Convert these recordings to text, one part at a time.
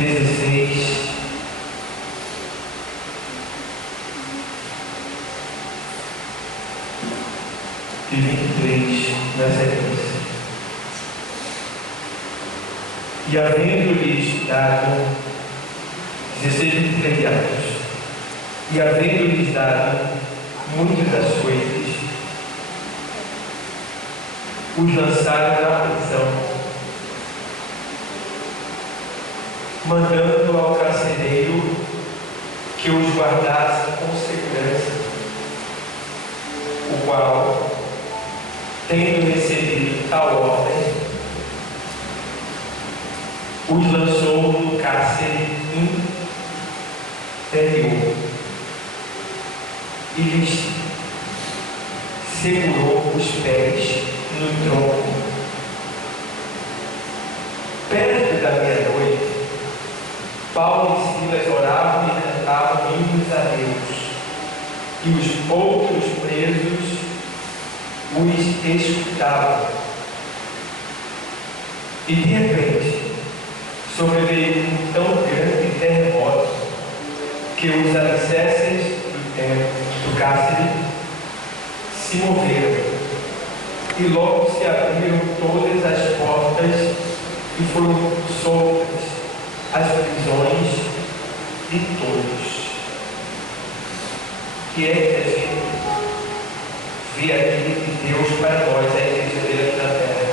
16 e 23 na sequência. E havendo-lhes dado 16 e 23 anos, e havendo-lhes dado muitos açoites, os lançaram na prisão, mandando ao carcereiro que os guardasse com segurança, o qual, tendo recebido tal ordem, os lançou no cárcere interior e lhes segurou os pés no tronco. Perto da meia-noite, Paulo e Silas oravam e cantavam hinos a Deus, e os outros presos os escutavam. E de repente sobreveio um tão grande terremoto que os alicerces do cárcere se moveram, e logo se abriram todas as portas e foram soltas as prisões de todos. Que é que a gente vê aqui de Deus para nós, a igreja dele aqui na terra?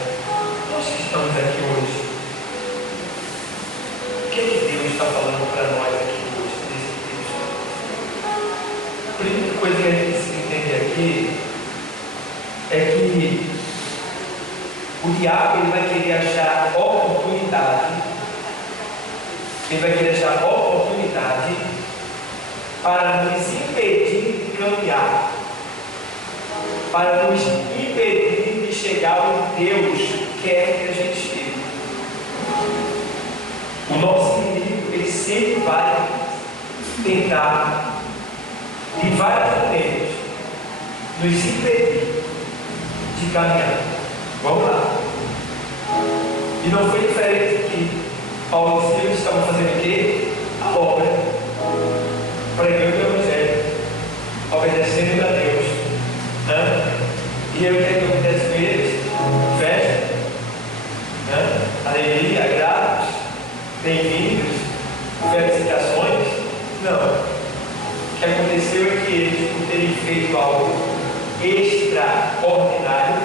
Nós que estamos aqui hoje, o que é que Deus está falando para nós aqui hoje, nesse texto? A primeira coisa que a gente precisa entender aqui é que o diabo ele vai querer achar oportunidade, para nos impedir de caminhar, para nos impedir de chegar onde Deus quer que a gente chegue. O nosso inimigo, ele sempre vai tentar, de várias maneiras, nos impedir de caminhar. Vamos lá. E não foi diferente aqui. Paulo e Silas estavam fazendo o quê? A obra. Pregando o Evangelho. Obedecendo a Deus. E aí o que é que acontece com eles? Festa. Alegria, agrados. Bem-vindos. Felicitações. Não. O que aconteceu é que eles, por terem feito algo extraordinário,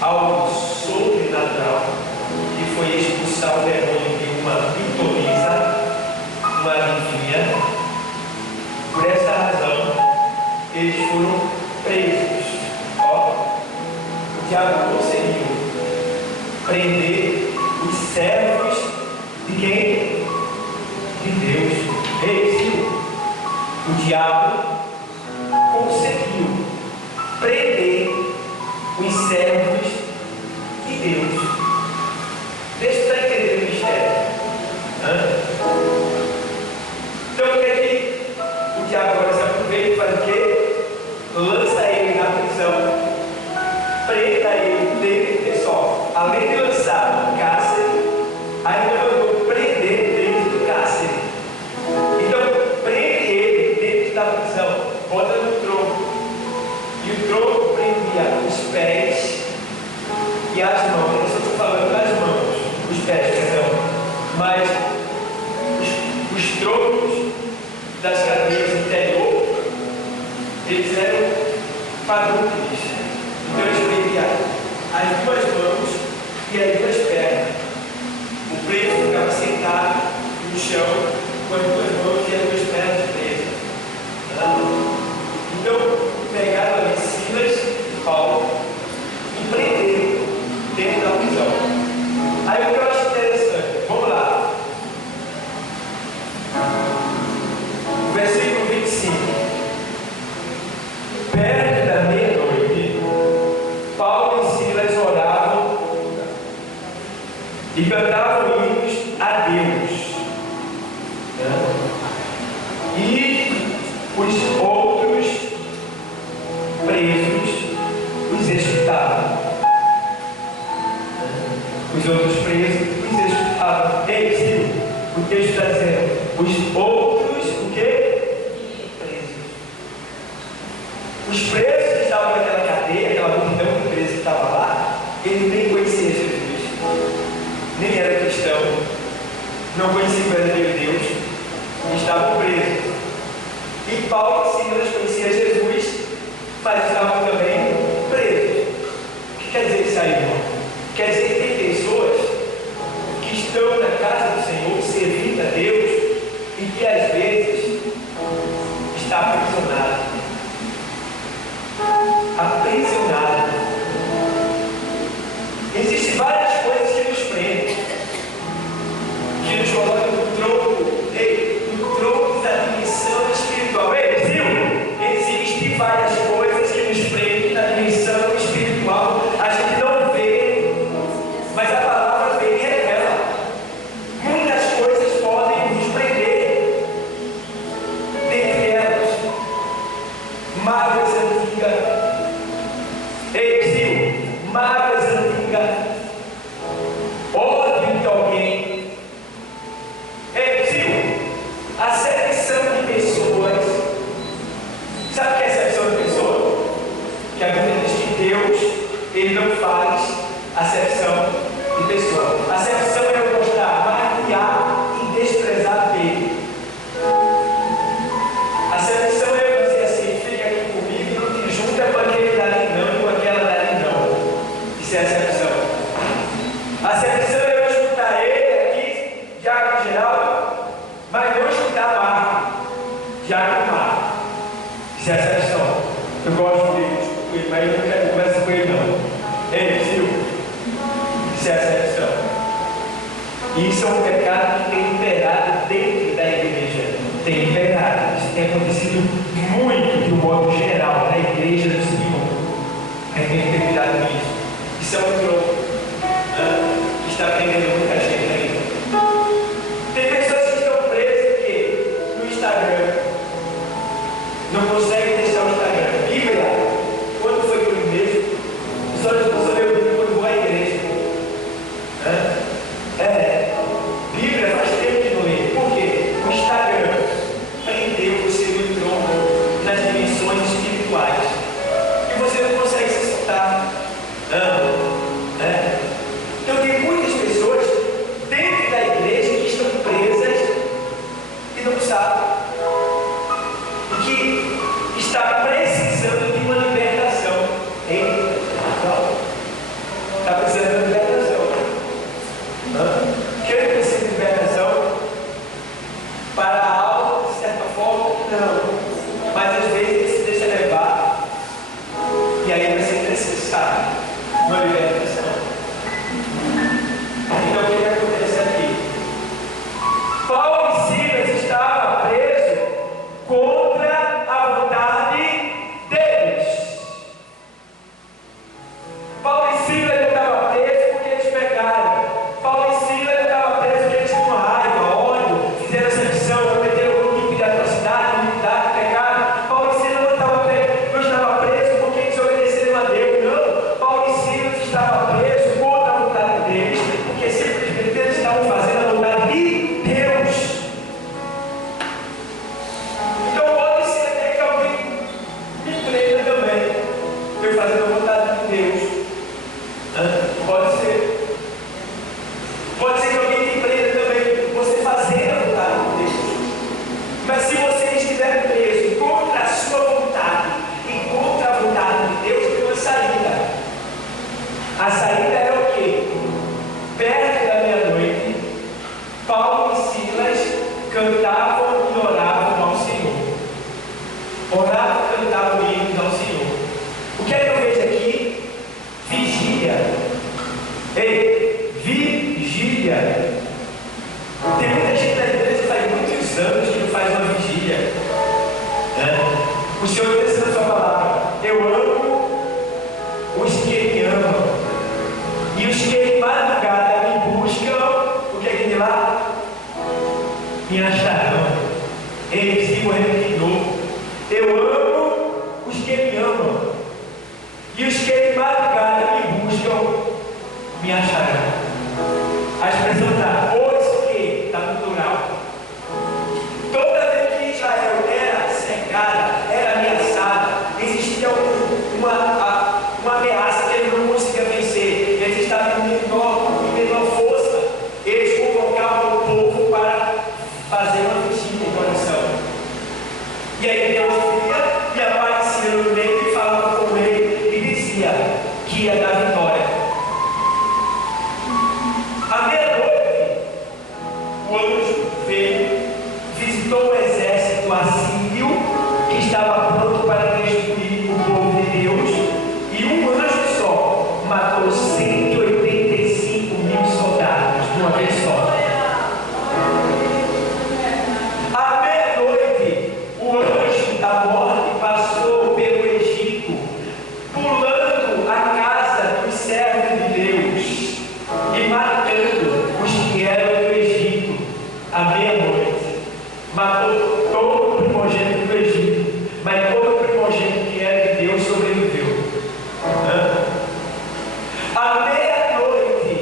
algo sobrenatural, que foi expulsar o demônio de uma pitonisa, uma adivinha. Por essa razão, eles foram presos. O diabo conseguiu prender os servos de quem? De Deus. O diabo conseguiu prender os servos de Deus. Deixa eu entender o mistério. Então o que é que o diabo agora se aproveita e faz o quê? Lança ele na prisão, prenda ele dentro, pessoal. Além de lançar no cárcere, ainda mandou prender dentro do cárcere. Então prende ele dentro da prisão, bota no tronco, e o tronco prendia os pés e as mãos. Eu só estou falando das mãos, os pés, perdão, mas os troncos das cadeias interior, eles eram quadrúpedes. Então eles prendiam as duas mãos e as duas pernas. O preso ficava sentado no chão com as duas mãos e as duas pernas presas. Então pegaram ali Silas e Paulo e prenderam dentro da prisão. Aí o que eu acho interessante, vamos lá. Versículo 25. Perto da meia-noite, Paulo e Silas oravam e cantavam hinos a Deus. E os outros presos os escutavam. Os outros presos os escutavam. Ei, Silvio, texto está dizendo, os outros, o quê? Presos. Os presos que estavam naquela cadeia, aquela multidão de presos que estava lá, eles nem conheciam Jesus, nem era cristão, não conheciam o verdadeiro Deus, estavam presos. E Paulo e Silas conheciam Jesus, mas estavam também presos. O que quer dizer isso aí, irmão? Quer dizer que tem pessoas que estão na casa do Senhor, servindo a Deus, e que às vezes está aprisionado. Aprisionado. Existem várias coisas que nos prendem, que nos colocam no tronco da dimensão espiritual. Existem várias coisas que nos prendem na dimensão espiritual. A gente não vê, mas a palavra vem e revela. Muitas coisas podem nos prender. Dentre elas, mágoas antigas. Mágoas antigas. Ódio de alguém. Acepção de pessoas. Sabe o que é acepção de pessoas? Que a Bíblia diz que Deus, Ele não faz acepção de pessoa. Acepção é eu gostar, maquiar e desprezar dele. Acepção é eu dizer assim, fica aqui comigo e não te junta com aquele dali não, com aquela dali não. Isso é acepção. Acepção é eu escutar ele aqui, Diácono Geraldo, mas não escutar Marco, Diácono Marco. Isso é acepção. Eu gosto dele, mas eu não quero conversar com ele não. Ei, Silvio, isso é acepção. Isso é um pecado que tem imperado dentro da igreja. Tem imperado. Isso tem acontecido muito, de um modo geral, na igreja do Senhor. A gente tem que ter cuidado com isso. Isso é um tronco que está prendendo muita gente aí. Tem pessoas que estão presas aqui no Instagram. Não conseguem deixar o Instagram. Bíblia, quando foi que eu mesmo? Só meu Bíblia quando vou à igreja. Bíblia faz tempo que não lê. Por quê? O Instagram prendeu você no tronco nas dimensões espirituais. E você não consegue se soltar. Então tem muitas pessoas dentro da igreja que estão presas e não sabem. E que está precisando de uma libertação. Está precisando de uma libertação. Quem precisa de libertação? Para a alma, de certa forma, não. Mas às vezes ele se deixa levar. E aí vai ser necessário uma libertação. Então o que acontece aqui? Paulo e Silas estavam presos contra a vontade deles. Paulo e Silas não estavam presos porque eles pecaram. Paulo e Silas não estavam presos porque eles tinham raiva, ódio, fizeram acepção, cometeram algum tipo de atrocidade, iniquidade, pecado. Paulo e Silas não estavam presos porque eles obedeceram a Deus. Não. Paulo e Silas estavam presos contra a vontade deles, porque simplesmente eles estavam fazendo a vontade de Deus. Então pode ser até que alguém me prenda também, eu fazendo a vontade de Deus. Pode ser. Pode ser que alguém te prenda também, você fazendo a vontade de Deus. Mas se você estiver preso contra a sua vontade e contra a vontade de Deus, tem uma saída. A saída é o quê? Perto da meia-noite, Paulo e Silas cantavam e oravam ao Senhor. Oravam, cantavam hinos ao Senhor. O que é que eu vejo aqui? Vigília. Vigília. Tem muita gente da igreja que faz muitos anos que não faz uma vigília. O Senhor disse na sua palavra: eu amo os que me amam, e os que em madrugada me buscam, o que é que tem lá? Me acharão. Eles se morreram de novo. Eu amo os que me amam, e os que em madrugada me buscam me acharão. A expressão está os que, está no plural. dizia que ia dar vitória. À meia-noite, o anjo veio, visitou o exército assírio que estava pronto para destruir o povo de Deus, e um anjo só matou 185 mil soldados de uma vez só. À meia-noite, o anjo da morte passou pelo Egito, pulando a casa dos servos de Deus e matando os que eram do Egito. À meia-noite, matou todo o primogênito do Egito, mas todo o primogênito que era de Deus sobreviveu. À meia-noite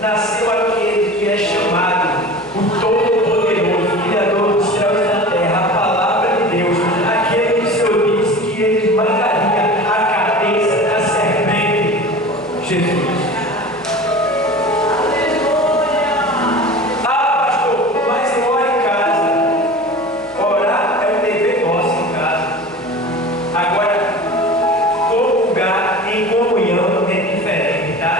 nasceu aquele que é chamado o Todo-Poderoso, Criador dos céus e da terra, a palavra de Deus, aquele que o Senhor disse que ele esmagaria a cabeça da serpente, Jesus. Ah, pastor, mas eu oro em casa. Orar é um dever nosso em casa. Agora, comungar em comunhão é diferente, tá?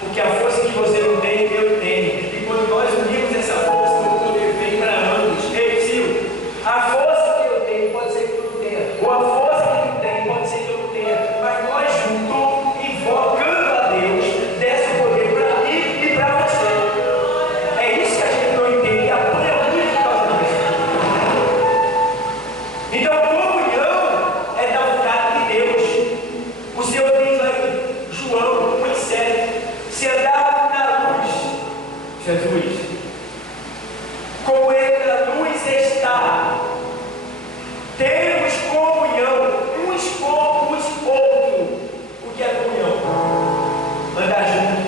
Porque a força que você não tem, eu tenho. E quando nós unimos essa força, o poder vem para ambos. Ei, Sil, a força que eu tenho pode ser que eu não tenha, ou a força que tu tem pode ser que eu não tenha, mas nós juntos, invocando a Deus, desce o poder para mim e para você. É isso que a gente não entende e apanha muito por causa disso. Então, comunhão é da vontade de Deus. O Senhor diz lá em João 1,7: se andar na luz, Jesus, como ele na luz está, temos comunhão uns com os outros. O que é comunhão? Andar junto,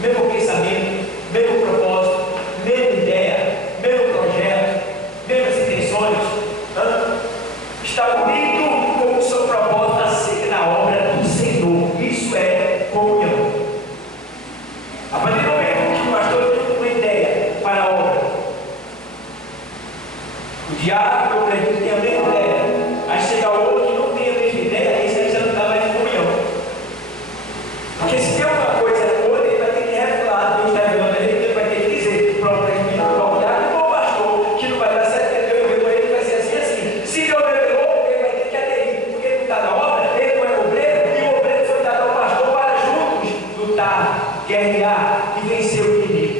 mesmo pensamento, mesmo propósito, mesma ideia, mesmo projeto, mesmas intenções. Está unido com o seu propósito acerca da obra do Senhor. Isso é comunhão. A partir do momento que o pastor tem uma ideia para a obra, o diabo, o presbítero, tem a mesma ideia. Aí chega outro que não tem a mesma ideia, esse aí já não está mais em comunhão. Porque se tem uma coisa outra, ele vai ter que revelar, Deus está revelando a ele vai ter que dizer para o presbítero, para o diabo, para o pastor, que não vai dar certo, porque Deus revelou ele, vai ser assim. Se Deus revelou, ele vai ter que aderir, porque ele não está na obra, ele não é obreiro, e o obreiro foi dado ao pastor para juntos lutar, guerrear e vencer o inimigo.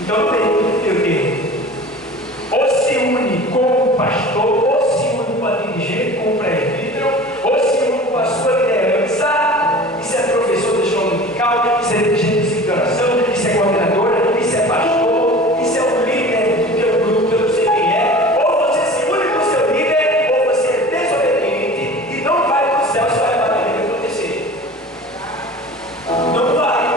Então não tem eu tenho. Ou se une com o pastor, ou se une com a dirigente, com o presbítero, ou se une com a sua liderança. Isso é professor de escola dominical, isso é dirigente de oração, isso é coordenadora, isso é pastor, isso é o líder do teu grupo, eu não sei quem é. Ou você se une com o seu líder, ou você é desobediente e não vai para o céu, você vai levar a vida a acontecer. Não vai.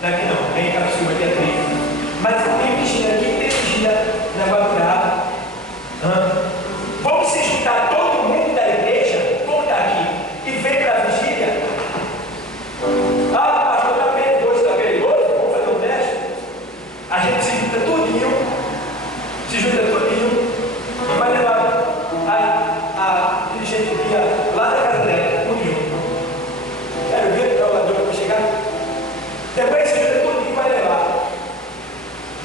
Daqui não, tem Capixaba, aqui é trigo. Mas tem Virgínia aqui, tem Virgínia na Guarujá. Vamos se juntar todo mundo da igreja, vamos estar aqui, e vem para a vigília. Ah, pastor, está perigoso, está perigoso, vamos fazer um teste. A gente se junta tudinho, e vai levar a dirigente guia lá da casa dela, tudo junto. Quero ver para o ladrão para chegar. Depois se junta tudinho e vai levar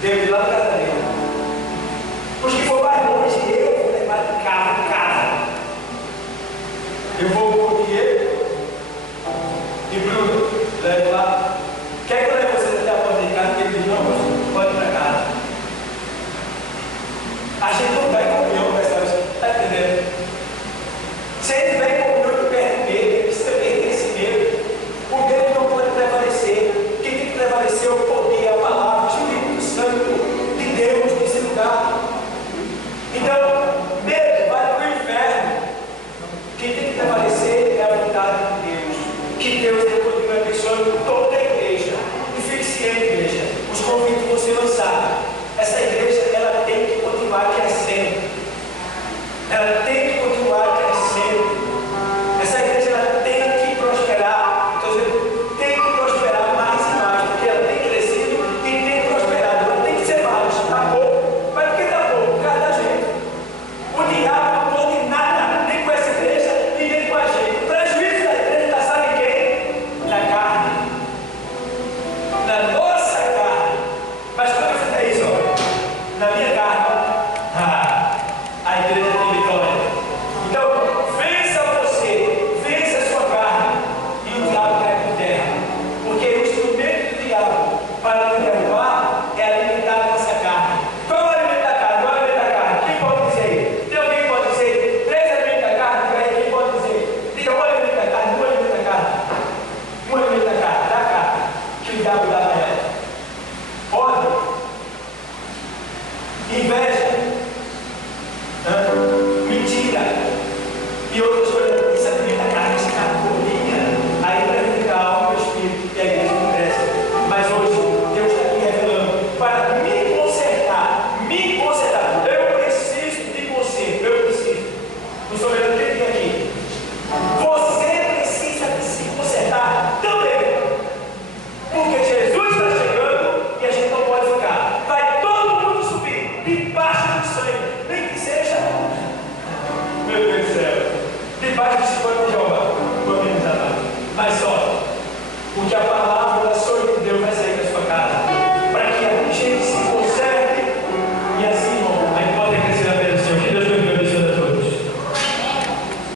Deus lá da casa dela. Os que for mais longe, eu vou levar de carro em casa. Eu vou com o Diego e Bruno, levo lá. Quer que eu leve vocês até a porta de casa? Porque ele diz, não, pode ir para casa. A gente não vai comunhão com essa coisa, está entendendo? Se ele vai comunhão de perto dele, ele precisa perder esse medo. O medo não pode prevalecer. Quem tem que prevalecer é o poder, a palavra, o Espírito Santo de Deus nesse lugar. Então, medo vai para o inferno. Quem tem que prevalecer é a vontade de Deus. Que Deus continue abençoando toda a igreja. E fique ciente, igreja. Os convites que você lançar. Essa igreja, ela tem que continuar crescendo. Ela tem que continuar crescendo. Essa igreja, ela tem que prosperar. Então, tem que prosperar mais e mais. Porque ela tem crescido e tem prosperado. Ela tem que ser mais. Está pouco. Mas por que está pouco? Por causa da gente. O diabo não pode nada, nem com essa igreja e nem com a gente. O prejuízo da igreja está, sabe quem? Na carne. Na nossa carne. Mas quando você fizer isso, ó, na minha carne, a igreja tem vitória. Então, vença você, vença a sua carne e o diabo cai por terra. Porque o instrumento do diabo para nos derrubar é alimentar a nossa carne. Qual é o alimento da carne? Qual é o alimento da carne? Quem pode dizer? Tem alguém que pode dizer? 3 alimentos da carne? Quem pode dizer? Diga um alimento da carne, um alimento da carne. Um alimento da carne, que o diabo dá para ela. Ódio, inveja, mentira e outras coisas. Isso alimenta a carne, essa carne, aí para alimentar a alma e o espírito e a igreja não cresce. Mas hoje Deus está aqui revelando para me consertar, me consertar. Eu preciso de você, eu preciso. Não sou eu que tem aqui. Você precisa de se consertar também. Porque Jesus está chegando e a gente não pode ficar. Vai todo mundo subir debaixo do sangue, nem que seja, meu Deus do céu, debaixo do sangue de Jeová, mas só, porque a palavra